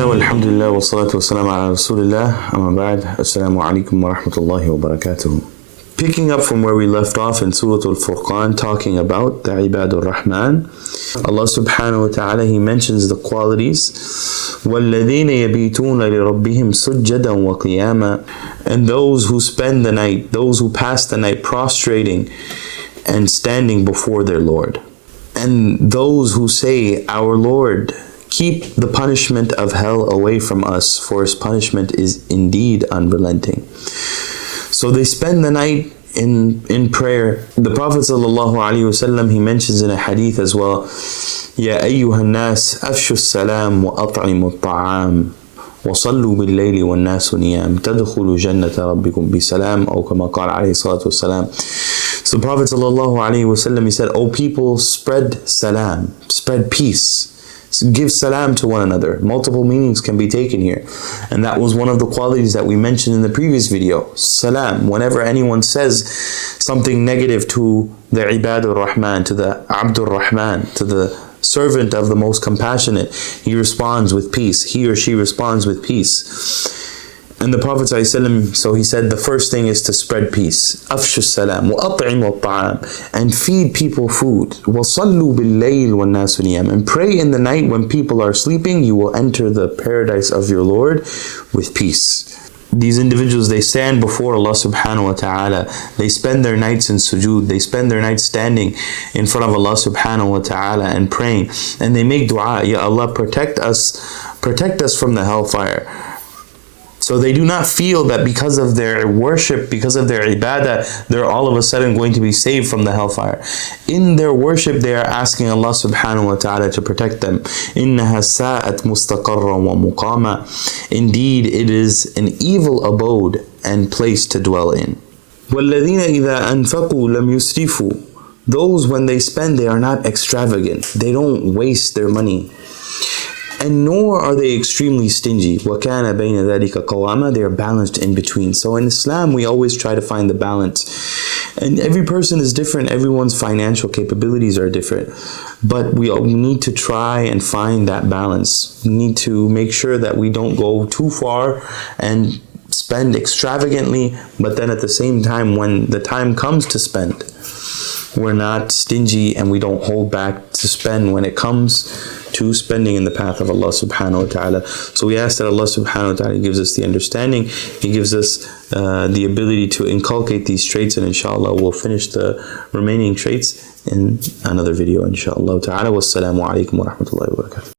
Bismillah walhamdulillah wa salatu wa salam ala rasulillah amma ba'd. Assalamu alaikum wa rahmatullahi wa barakatuh. Picking up from where we left off in Surah Al-Furqan, talking about the Ibadur Rahman, Allah subhanahu wa ta'ala, He mentions the qualities وَالَّذِينَ يَبِيتُونَ لِرَبِّهِمْ سُجَّدًا وَقِيَامًا, and those who spend the night, those who pass the night prostrating and standing before their Lord, and those who say, Our Lord, keep the punishment of hell away from us, for His punishment is indeed unrelenting. So they spend the night in prayer. The Prophet ﷺ, he mentions in a hadith as well, يَا أَيُّهَا النَّاسِ أَفْشُوا السَّلَامُ وَأَطْعِمُوا الطَّعَامِ وَصَلُّوا بِاللَّيْلِ وَالنَّاسُ نِيَامٌ تَدْخُلُوا جَنَّةَ رَبِّكُمْ بِسَلَامٍ أو كما قال عليه الصلاة والسلام. So the Prophet ﷺ, he said, O people, spread salam, spread peace. Give salam to one another. Multiple meanings can be taken here. And that was one of the qualities that we mentioned in the previous video. Salam. Whenever anyone says something negative to the Ibadur Rahman, to the Abdur Rahman, to the servant of the most compassionate, he responds with peace. He or she responds with peace. And the Prophet ﷺ, so he said the first thing is to spread peace. Afshu salam wa at'imu at-ta'am, and feed people food. Wa sallu bil-layl wan nasu niyam, and pray in the night when people are sleeping. You will enter the paradise of your Lord with peace. These individuals, they stand before Allah subhanahu wa ta'ala. They spend their nights in sujood. They spend their nights standing in front of Allah subhanahu wa ta'ala and praying. And they make dua, Ya Allah, protect us from the hellfire. So they do not feel that because of their worship, because of their ibadah, they're all of a sudden going to be saved from the hellfire. In their worship, they are asking Allah subhanahu wa ta'ala to protect them. إِنَّهَا سَاءَتْ مُسْتَقَرًّا وَمُقَامًا, indeed, it is an evil abode and place to dwell in. وَالَّذِينَ إِذَا أَنفَقُوا لَمْ يُسْرِفُوا, those when they spend, they are not extravagant. They don't waste their money. And nor are they extremely stingy. وَكَانَ بَيْنَ ذَلِكَ قَوَامًا, they are balanced in between. So in Islam, we always try to find the balance. And every person is different. Everyone's financial capabilities are different. But we need to try and find that balance. We need to make sure that we don't go too far and spend extravagantly, but then at the same time, when the time comes to spend, we're not stingy and we don't hold back to spend when it comes to spending in the path of Allah subhanahu wa ta'ala. So we ask that Allah subhanahu wa ta'ala gives us the understanding, He gives us the ability to inculcate these traits, and inshallah we'll finish the remaining traits in another video inshallah ta'ala. Wassalamu alaikum wa rahmatullahi wa barakatuh.